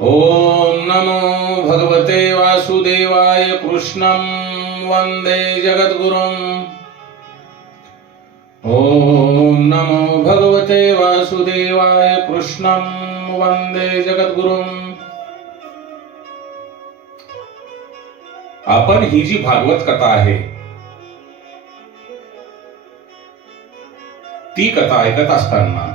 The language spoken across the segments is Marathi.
ॐ नमो भगवते वासुदेवाय कृष्णं वन्दे जगद्गुरुम्। ॐ नमो भगवते वासुदेवाय कृष्णं वन्दे जगद्गुरुम्। आपण ही जी भागवत कथा आहे ती कथा ऐकत असताना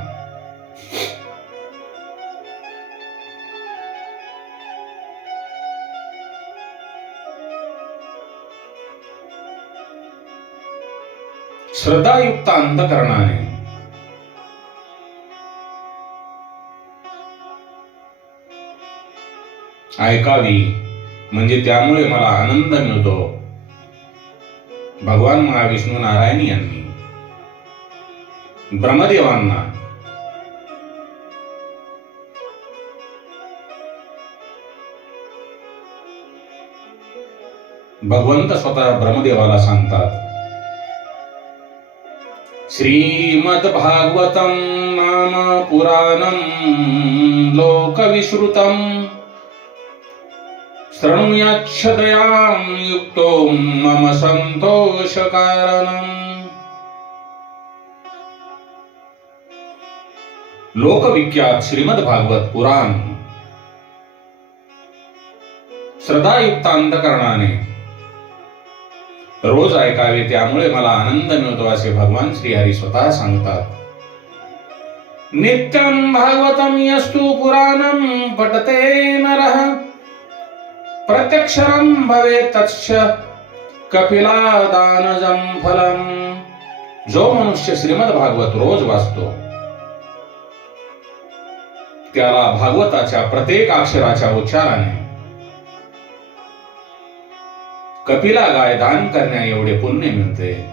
श्रद्धायुक्त अंतकरणाने. ऐकावी म्हणजे त्यामुळे मला आनंद मिळतो. भगवान महाविष्णू नारायण यांनी. ब्रह्मदेवांना. भगवंत स्वतः ब्रह्मदेवाला सांगतात श्रीमद्भागवतं नाम पुराणं लोकविश्रुतं शृणुयाच्छदयां युक्तो मम सन्तोषकारणम् लोकविख्यात श्रीमद्भागवत पुराण श्रद्धायुक्त रोज ऐकावे त्यामुळे मला आनंद मिळतो असे भगवान श्रीहरी स्वतः सांगतात. नित्यं भागवतम यस्तु पुराणं पठते नरः। प्रत्यक्षरं भवेत् कपिला कपिलादानजं फलम। जो मनुष्य श्रीमद भागवत रोज वाचतो त्याला भागवताच्या प्रत्येक अक्षराच्या उच्चाराने कपिला गाय दान करण्या एवढे पुण्य मिळते.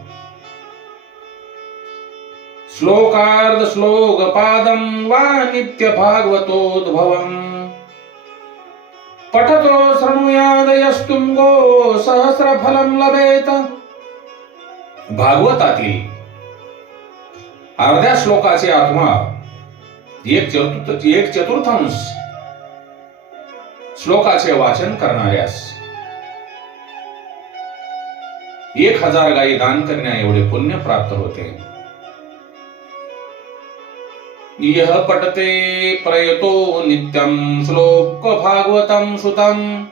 श्लोकार्ध श्लोक पादम वा नित्य भागवतोद्भवम. पठतो शृणुयादयस्तुंगो सहस्र फलम लभेत. भागवतातील अर्ध्या श्लोकाचे आत्मा एक चतुर्थ एक चतुर्थांश श्लोकाचे वाचन करणाऱ्यास एक हजार गायी दान करण्या एवढे पुण्य प्राप्त होते. यह पठते प्रयतो नित्यं श्लोक भागवतं सुतं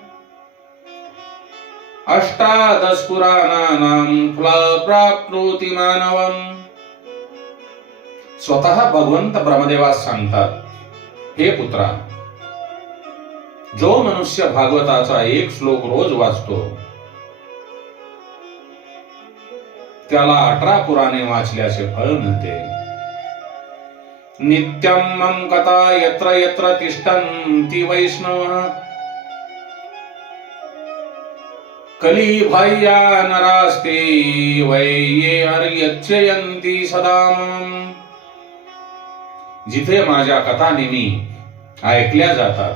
अष्टादश पुराणानां फल प्राप्नोति मानवम्। स्वतः भगवंत ब्रह्मदेवास सांगतात हे पुत्रा जो मनुष्य भागवताचा एक श्लोक रोज वाचतो त्याला अठरा पुराणे वाचल्याचे फळ मिळते. नित्यं मम कथा यत्र यत्र तिष्ठन्ति वैष्णव. कली भाय्या नरास्ते वै ये अर्यच्ययन्ति सदा जिथे माझ्या कथा नेहमी ऐकल्या जातात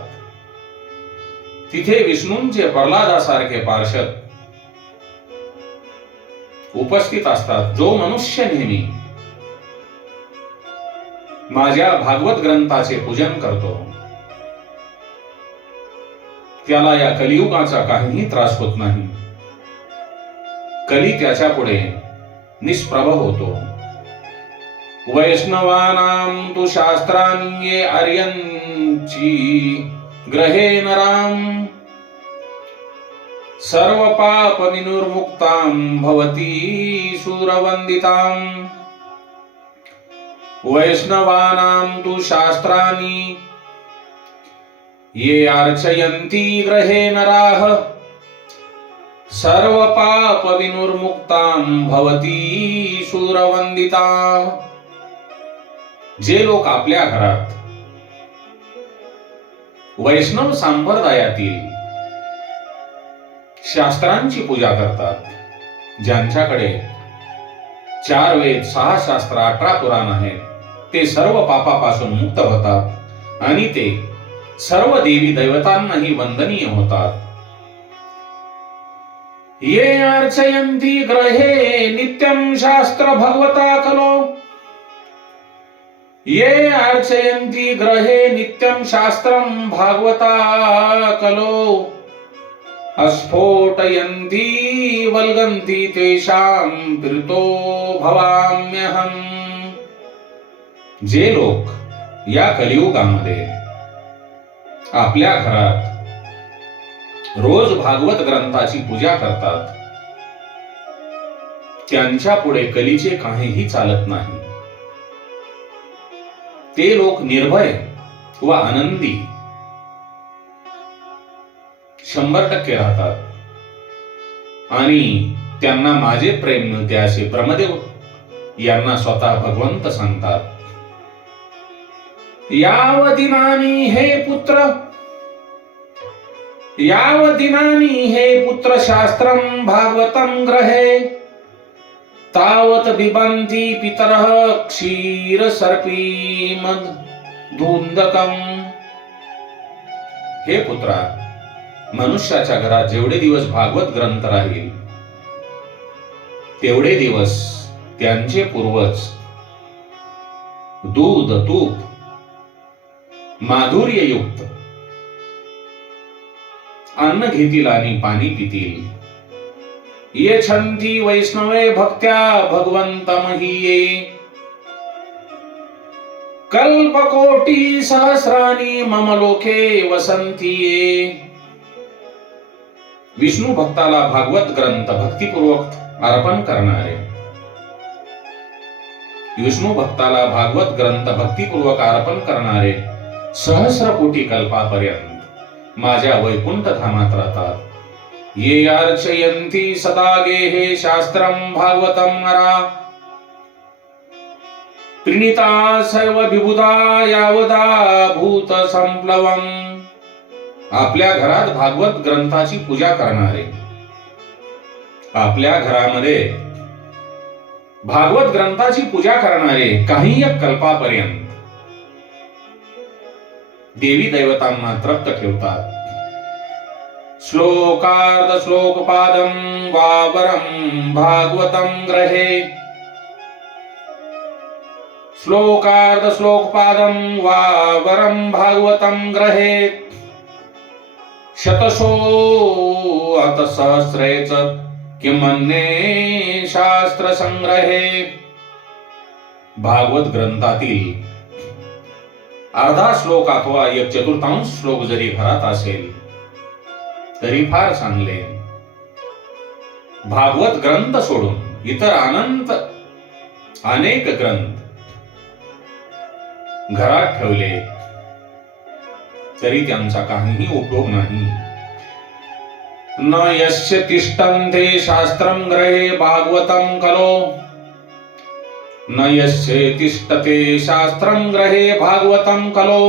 तिथे विष्णूंचे प्रल्हादासारखे पार्षद उपस्थित असतात जो मनुष्य नेहमी. माझ्या भागवत ग्रंथाचे पूजन करतो. त्याला या कलियुगाचा काहीही त्रास होत नाही. कली त्याच्या पुढे निष्प्रभ होतो. वैष्णवानां तु शास्त्रान्ये ये ग्रहे नराम सर्व पाप विनुर्मुक्तां भवती सुरवंदिताम् वैष्णवानां तु शास्त्राणि। ये अर्चयन्ति ग्रहे नराः। सर्व पाप विनुर्मुक्तां भवती शूरवन्दिता जे लोक आपल्या घरात वैष्णव संप्रदायातील शास्त्रांची पूजा करतात ज्यांच्याकडे चार वेद सहा शास्त्र अठरा पुराण आहेत ते सर्व पापापासून मुक्त होतात आणि ते सर्व देवी दैवतांनाही वंदनीय होतात. ये अर्चयंती ग्रहे नित्यं शास्त्र भगवता कलो ये अर्चयंती ग्रहे नित्यं शास्त्रम भागवता कलो अस्फोटयन्ती वल्गन्ति तेषां प्रीतो भवाम्यहम्। जे लोक या कलियुगामध्ये आपल्या घरात रोज भागवत ग्रंथाची पूजा करतात त्यांच्या पुढे कलीचे काहीही चालत नाही। ते लोक निर्भय व आनंदी शंभर टक्के राहतात. आणि त्यांना माझे प्रेम मिळते असे ब्रह्मदेव यांना स्वतः भगवंत सांगतात. याव दिनानी हे पुत्र याव दिनानी हे पुत्र शास्त्रम भागवतम ग्रहे तावत बिबंती पितरः क्षीर सर्पी मद धुंदकम हे पुत्रा मनुष्याच्या घरात जेवढे दिवस भागवत ग्रंथ राहील तेवढे दिवस त्यांचे पूर्वज दूध तूप माधुर्ययुक्त अन्न घेतील आणि पाणी पितील. ये छंती वैष्णवे भक्त्या भगवंतमहिये. कल्पकोटी सहस्राणी मम लोके वसंती ये विष्णू भक्ताला भागवत ग्रंथ भक्तिपूर्वक अर्पण करणारे. विष्णू भक्ताला भागवत ग्रंथ भक्तिपूर्वक अर्पण करणारे सहस्र कोटी कल्पापर्यंत माझ्या वैकुंठ धामात राहतात. ये अर्चयंती सदा गेहे शास्त्रम भागवतम नरा. प्रणीता सर्व विबुधा यावदा भूत संप्लवम आपल्या घरात भागवत ग्रंथाची पूजा करणारे आपल्या घरामध्ये भागवत ग्रंथाची पूजा करणारे काही एक कल्पापर्यंत देवी दैवतांना तृप्त ठेवतात. श्लोकार्ध श्लोकपादं वावरं भागवतं ग्रहे. श्लोकार्ध श्लोकपादं वावरं भागवतं ग्रहे. शतशो अत सहस्रेच किमन्ये शास्त्र संग्रहे भागवत ग्रंथातील अर्धा श्लोक अथवा एक चतुर्थांश श्लोक जरी घरात असेल तरी फार चांगले. भागवत ग्रंथ सोडून इतर अनंत अनेक ग्रंथ घरात ठेवले. तरी त्यांचा काहीही उपयोग नाही. न यस्य तिष्ठन्ते शास्त्रं ग्रहे भागवतं कलो न यस्य तिष्ठते शास्त्रं ग्रहे भागवतं कलो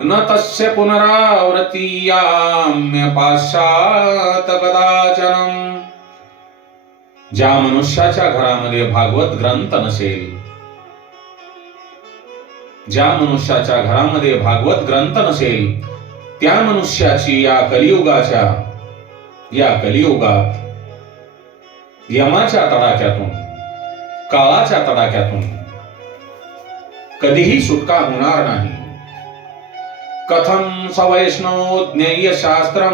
न तस्य पुनरावृत्तीयाम्य पाश्चात कदाचनम। ज्या मनुष्याच्या घरामध्ये भागवत ग्रंथ नसेल ज्या मनुष्याच्या घरामध्ये भागवत ग्रंथ नसेल त्या मनुष्याची या कलियुगाच्या या कलियुगात यमाच्या तडाख्यातून काळाच्या तडाख्यातून कधीही सुटका होणार नाही. कथम सवैष्णव ज्ञेय शास्त्रम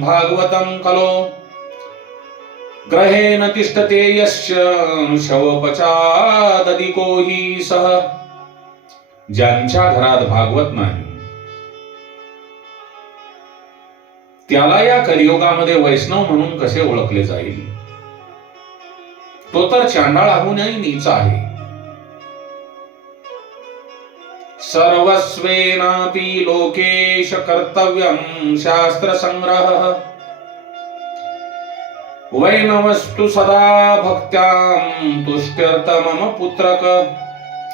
भागवतम कलो ग्रहेण तिष्ठते यस्य शवपचादधिको हि सह ज्यांच्या घरात भागवत नाही. त्याला या कलियुगामध्ये वैष्णव म्हणून कसे ओळखले जाईल? तो तर चांडाळाहूनही नीच आहे. सर्वस्वेनापि लोकेश कर्तव्यं शास्त्र संग्रह वैनवस्तु सदा भक्त्यां तुष्ट्यर्थ मम पुत्रक.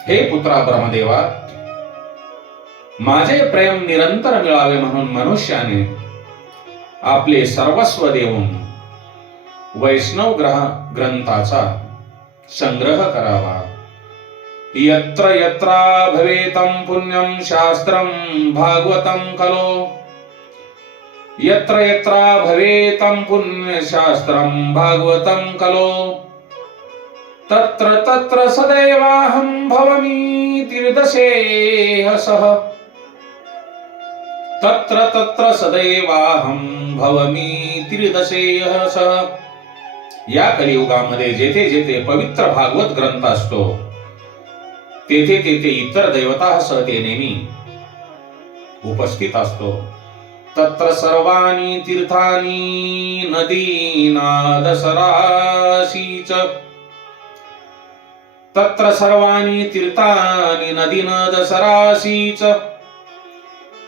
हे पुत्रा ब्रह्मदेवा माझे प्रेम निरंतर मिळावे म्हणून मनुष्याने आपले सर्वस्व देऊन वैष्णव ग्रह ग्रंथाचा संग्रह करावा. यत्र यत्रा भवेतं पुण्यं शास्त्रं भागवतं खलो. यत्र यत्रा भवेतं पुण्यशास्त्रं भागवतं खलो. तत्र तत्र सदैवाहं भवमी तीर्दशेहसः तत्र तत्र सदैवाहं भवमी त्रिदशेहसः या कलियुगामध्ये जेथे जेथे पवित्र भागवत ग्रंथ असतो तेथे तेथे इतर देवतासह ते नेहमी उपस्थित असतो। तत्र सर्वाणी तीर्थानी नदीना दसराशी च तत्र सर्वाणी तीर्थानि नदीन दसराशी च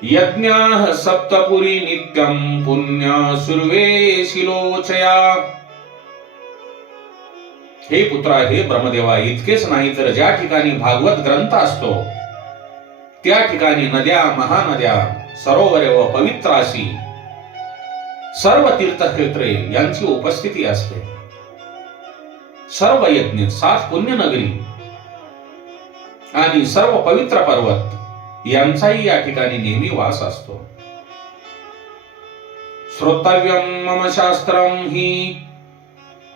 यज्ञाः सप्तपुरी नित्यं पुण्या सुर्वे शिलोचया। हे पुत्रा हे ब्रह्मदेवा इतकेच नाही तर ज्या ठिकाणी भागवत ग्रंथ असतो त्या ठिकाणी नद्या महानद्या सरोवरे व पवित्रासी सर्व तीर्थक्षेत्रे यांची उपस्थिती असते. सर्व यज्ञ सात पुण्यनगरी आणि सर्व पवित्र पर्वत यांचाही या ठिकाणी नेहमी वास असतो. श्रोतव्यम मम शास्त्रम ही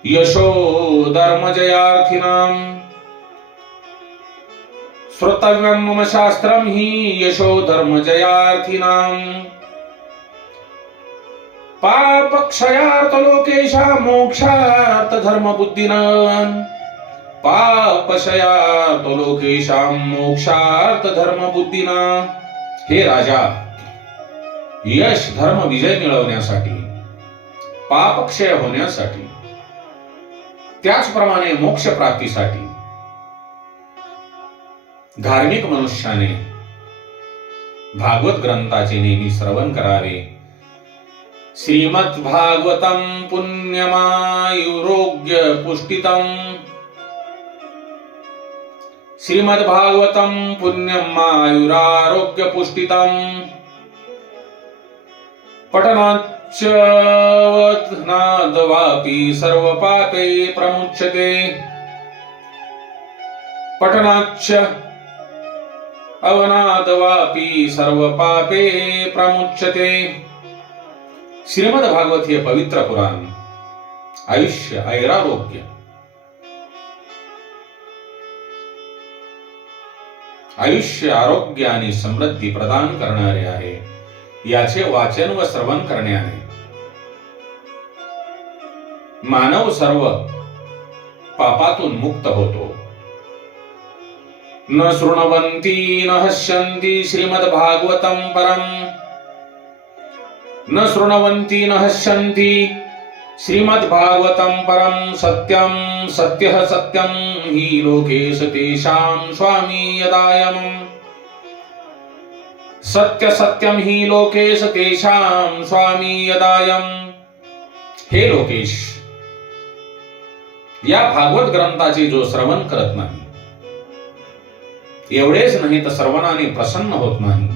यशो धर्मजयार्थिनाम। श्रोतव्यम मम शास्त्रम ही यशो धर्मजयार्थिनाम। पापक्षयार्थ लोकेशा मोक्षार्थ धर्म बुद्धिनाम पापशयार्थ लोकेशा मोक्षार्थ धर्म बुद्धिना हे राजा यश धर्म विजय मिळवण्यासाठी पापक्षय होण्यासाठी त्याचप्रमाणे मोक्ष प्राप्तीसाठी धार्मिक मनुष्याने भागवत ग्रंथाचे नेहमी श्रवण करावे. श्रीमद्भागवतं पुण्यमायुरोग्य पुष्टितम श्रीमद्भागवतं पुण्यमायुरारोग्य पुष्टितम पठनाच्च वदनादवापि सर्वपापे प्रमुच्यते। पठनाच्च अवनादवापि सर्वपापे प्रमुच्यते। श्रीमद भागवत हे पवित्र पुराण आयुष्य ऐरारोग्य. आयुष्य आरोग्य आणि समृद्धी प्रदान करणारे आहे याचे वाचन व श्रवण करणे आहे मानव सर्व पापातून मुक्त होतो. न शृण्वन्ति न हस्यन्ति श्रीमद्भागवतं परम्. न शृण्वन्ति न हस्यन्ति। श्रीमद्भागवतं परं सत्यं सत्यः सत्यं हि लोकेश तेषां स्वामी यदायमम्। सत्य सत्यम ही लोकेश तेषां स्वामी यदायम। हे लोकेश या भागवत ग्रंथाचे जो श्रवण करत नाही एवढेच नाही तर श्रवणाने प्रसन्न होत नाही.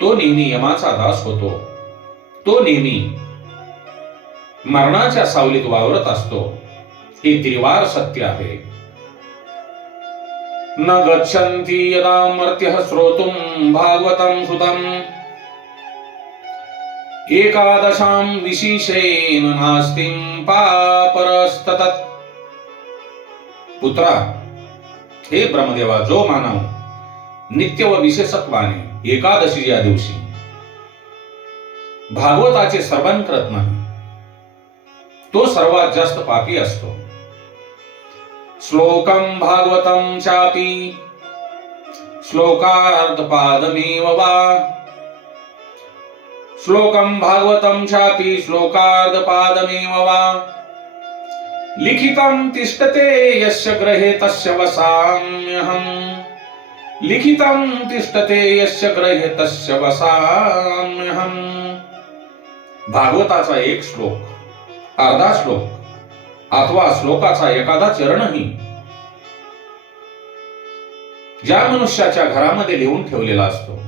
तो नेहमी यमाचा दास होतो. तो नेहमी मरणाच्या सावलीत वावरत असतो. हे त्रिवार सत्य आहे. न गच्छन्ति यदा मर्त्यः श्रोतुं भागवतं सुतम्. एकादशां विशेषेण नास्तिं पापरस्ततत्. पुत्रा हे ब्रह्मदेवा जो मानव नित्य व विशेषत्वाने एकादशी या दिवशी भागवताचे श्रवण करत नाही तो सर्वात जास्त पापी असतो. श्लोकं भागवतं चापी. श्लोकार्धपादमेव वा. श्लोकं भागवतं चापी श्लोकार्धपादमेव वा. लिखितं तिष्ठते यस्य ग्रहे तस्य वसाम्यहम्. लिखितं तिष्ठते यस्य ग्रहे तस्य वसाम्यहम्. भागवताचा एक श्लोक अर्धा श्लोक अथवा श्लोकाचा एखादा चरणही. ज्या मनुष्याच्या घरामध्ये लिहून ठेवलेला असतो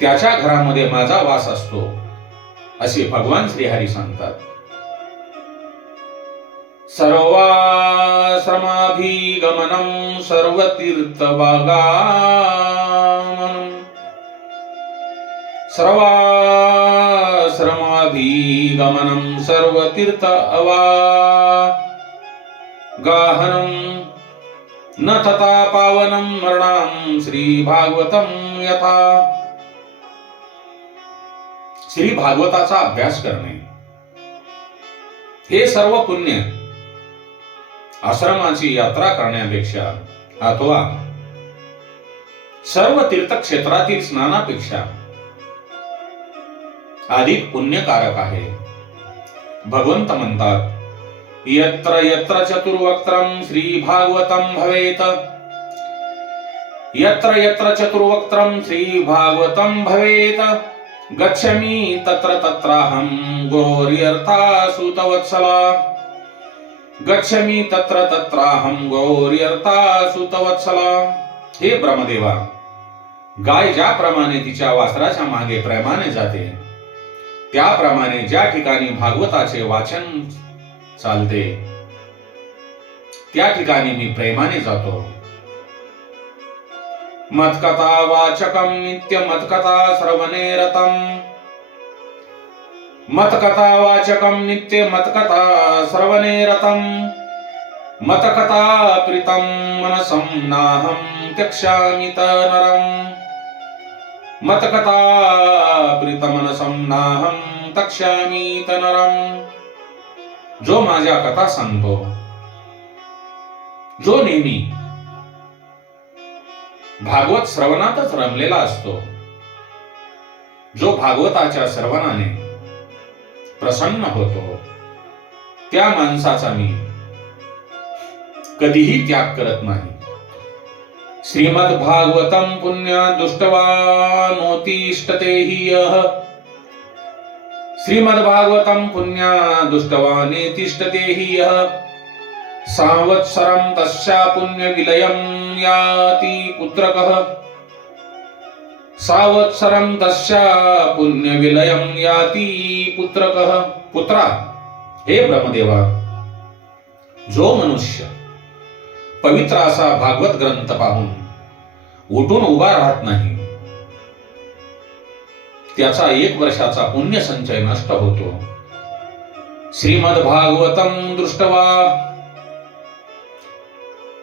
त्याच्या घरामध्ये माझा वास असतो असे भगवान श्रीहरी सांगतात. सर्वाश्रमाभिगमनम सर्व सर्वाश्रमाभिगमनं सर्वा सर्वाश्रमाभिगमनं सर्वतीर्थ अवा। गाहनं न तथा पावनं मरणां श्रीभागवतं यथा। श्री भागवताचा अभ्यास करणे हे सर्व पुण्य आश्रमाची यात्रा करण्यापेक्षा अथवा सर्व तीर्थक्षेत्रातील स्नानापेक्षा अधिक पुण्यकारक आहे. भगवंत म्हणतात यत्र यत्र चतुर्वक्त्रम श्री भागवतम भवेत. यत्र यत्र चतुर्वक्त्रम श्री भागवतम भवेत. गच्छमी तत्र तत्राहं गौर्यर्था सुतवत्सला गच्छमी तत्र तत्राहं गौर्यर्था सुतवत्सला हे ब्रह्मदेवा गाय ज्याप्रमाणे तिच्या वासराच्या मागे प्रेमाने जाते त्याप्रमाणे ज्या ठिकाणी भागवताचे वाचन चालते त्या ठिकाणी मी प्रेमाने जातो. मत्कथा वाचकम नित्य मत्कथा श्रवणे रतम। मत्कथा वाचकम नित्य मत्कथा श्रवणे रतम। मतकथा प्रीतम मनसं नाहं त्यक्षामि नरम। मतकथा प्रीतमनसं नाहं तक्ष्यामि तनरम जो माझ्या कथा सांगतो जो नेहमी भागवत श्रवणातच रमलेला असतो जो भागवताच्या श्रवणाने प्रसन्न होतो त्या माणसाचा मी कधीही त्याग करत नाही. श्रीमद भागवतम पुण्य दुष्टवानोतिष्ठते हि यः। श्रीमद भागवतम पुण्य दुष्टवानेतिष्ठते हि यः। संवत्सरं तस्या पुण्य विलयं याति पुत्रकः। सावत्सरं तस्या पुण्य विलयं याति पुत्रकः। पुत्रा हे ब्रह्मदेवा जो मनुष्य पवित्र असा भागवत ग्रंथ पाहून उठून उभा राहत नाही. त्याचा एक वर्षाचा पुण्य संचय नष्ट होतो. श्रीमद भागवतम दृष्टवा.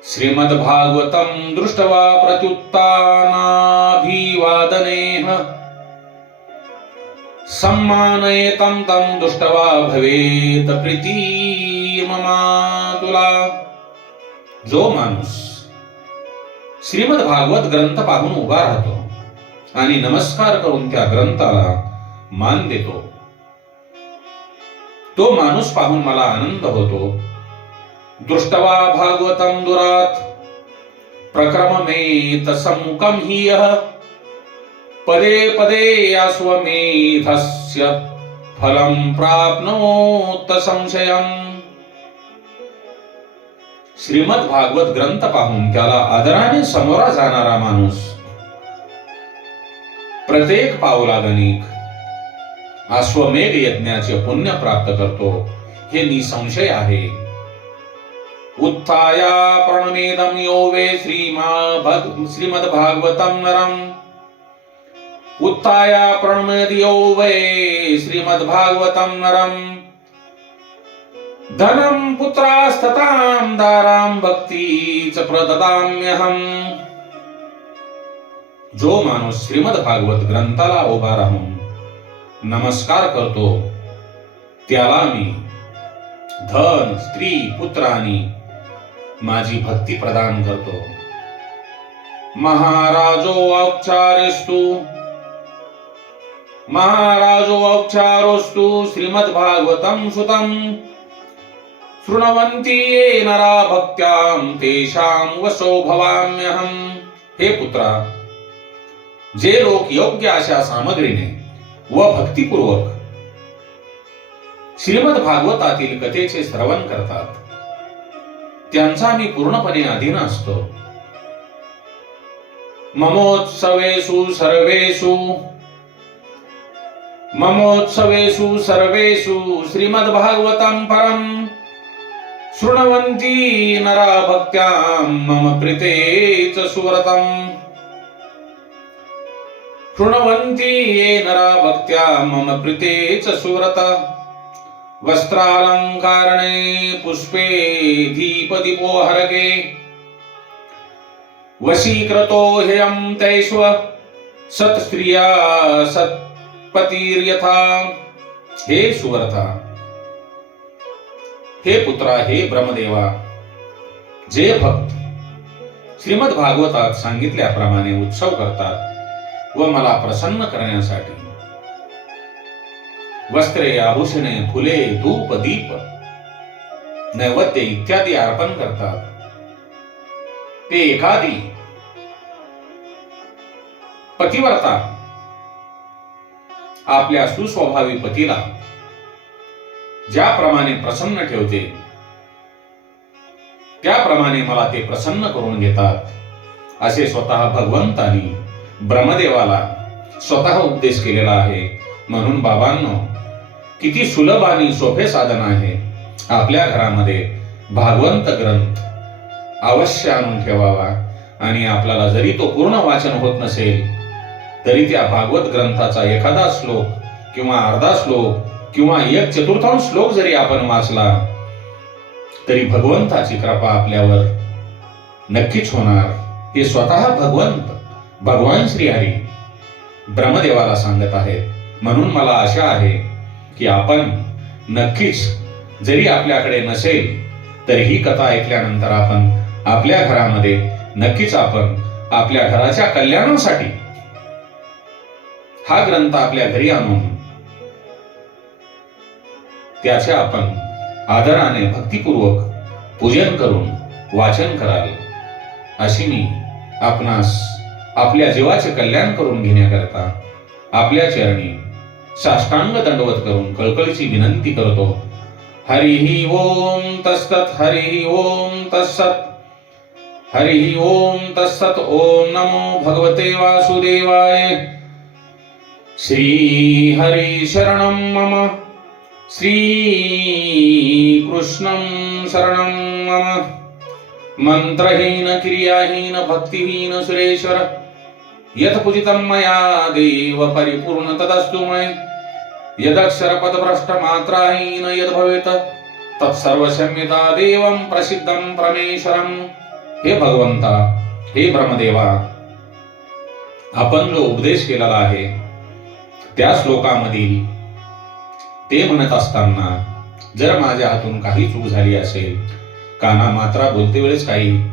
श्रीमद भागवतम दृष्टवा प्रत्युत्तानाभिवादनेह सम्मानयतं तं दृष्टवा भवेत प्रीती ममातुला जो माणूस श्रीमद भागवत ग्रंथ पाहून उभा राहतो आणि नमस्कार करून त्या ग्रंथाला मान देतो. तो माणूस पाहून मला आनंद होतो. दृष्टवा भागवतम दुरात प्रक्रममेत सम्मुखं हि यः पदे पदे अश्वमेधस्य फलं प्राप्नोत संशयम्। श्रीमद भागवत ग्रंथ पाहून त्याला आदराने समोरा जाणारा माणूस. प्रत्येक पावला गणिक अश्वमेघ यज्ञाचे पुण्य प्राप्त करतो हे निसंशय आहे. उत्थाया प्रणमेदम यो वे श्रीमा भग श्रीमद भागवतम नरम. उत्थाया प्रणमेद यो वे श्रीमद भागवतम नरम. धनं पुत्रास्ततां दारां च प्रददाम्यहम्। जो माणूस श्रीमद भागवत ग्रंथाला उभा राहून नमस्कार करतो त्याला मी धन स्त्री पुत्र माझी भक्ती प्रदान करतो। महाराजो औपचारेस्तु। महाराजो औपचारोस्तु। श्रीमद्भागवतं सुतं शृण्वन्ति ये नरा भक्त्यां तेषां वसो भवाम्यहम। हे पुत्रा जे लोक योग्य अशा सामग्रीने व भक्तिपूर्वक श्रीमद भागवतातील कथेचे श्रवण करतात त्यांचा मी पूर्णपणे अधीन असतो। ममोत्सवेषु सर्वेषु ममोत्सवेषु सर्वेषु श्रीमद्भागवतं परम्। शृण्वन्ति नरा भक्त्यां मम प्रीते च सुव्रतम्। शृण्वन्ति ये नरा भक्त्या मम प्रीते च सुव्रत। वस्त्रालङ्कारणे पुष्पे दीपदिपोहरके। वशीकृतो ह्ययं तैष्व सत्स्त्रिया सत्पतिर्यथा। हे सुव्रता हे पुत्रा हे ब्रह्मदेवा जे भक्त श्रीमद भागवतात सांगितल्याप्रमाणे उत्सव करतात व मला प्रसन्न करण्यासाठी वस्त्रे आभूषणे फुले धूप दीप नैवेद्य इत्यादी अर्पण करतात. ते एखादी पतिवर्ता आपल्या सुस्वभावी पतीला ज्याप्रमाणे प्रसन्न ठेवते त्याप्रमाणे मला ते प्रसन्न करून घेतात. असे स्वतः भगवंतानी ब्रह्मदेवाला स्वतः उपदेश केलेला आहे. म्हणून बाबांनो किती सुलभ आणि सोपे साधन आहे. आपल्या घरामध्ये भागवंत ग्रंथ अवश्य आणून ठेवावा. आणि आपल्याला जरी तो पूर्ण वाचन होत नसेल तरी त्या भागवत ग्रंथाचा एखादा श्लोक किंवा अर्धा श्लोक किंवा एक चतुर्थांश श्लोक जरी आपण वाचला तरी भगवंताची कृपा आपल्यावर नक्कीच होणार. हे स्वतः भगवंत भगवान श्री हरी ब्रह्मदेवाला सांगत आहेत. म्हणून मला आशा आहे की आपण नक्कीच जरी आपल्याकडे नसेल तरी ही कथा ऐकल्यानंतर आपण आपल्या घरामध्ये नक्कीच आपण आपल्या घराच्या कल्याणासाठी हा ग्रंथ आपल्या घरी आणून त्याचे आपण आदराने भक्तिपूर्वक पूजन करून वाचन कराल अशी मी आपणास आपल्या जीवाचे कल्याण करून घेण्याकरता आपल्या चरणी साष्टांग दंडवत करून कळकळीची विनंती करतो. हरिः ओम तस्सत् हरिः ओम तस्सत हरिः ओम तस्सत ओम नमो भगवते वासुदेवाय. श्री हरी शरणं मम. श्रीकृष्णं शरणं मम मंत्रहीन क्रियाहीन भक्तिहीन सुरेश्वर यत्पूजितं मया देव परिपूर्ण तदस्तु मय। यदक्षरपदभ्रष्टमात्राहीन यद्भवेत् मात्राहीन देवं प्रसिद्धं परमेश्वरं। हे भगवंता हे ब्रह्मदेवा आपण जो उपदेश केलेला आहे त्या श्लोकामधील ते म्हणत असताना जर माझ्या हातून काही चूक झाली असेल काना मात्रा बोलते वेळेस काही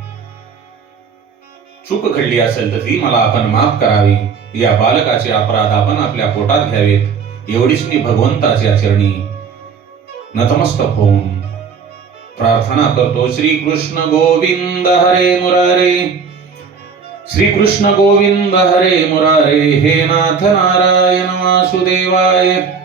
चूक घडली असेल तर ती मला आपण माफ करावी. या बालकाचे अपराध आपण आपल्या पोटात घ्यावेत. एवढीच मी भगवंताची आचरणी. नतमस्तक होऊन प्रार्थना करतो. श्री कृष्ण गोविंद हरे मुरारे. श्री कृष्ण गोविंद हरे मुरारे. हे नाथ नारायण वासुदेवाय.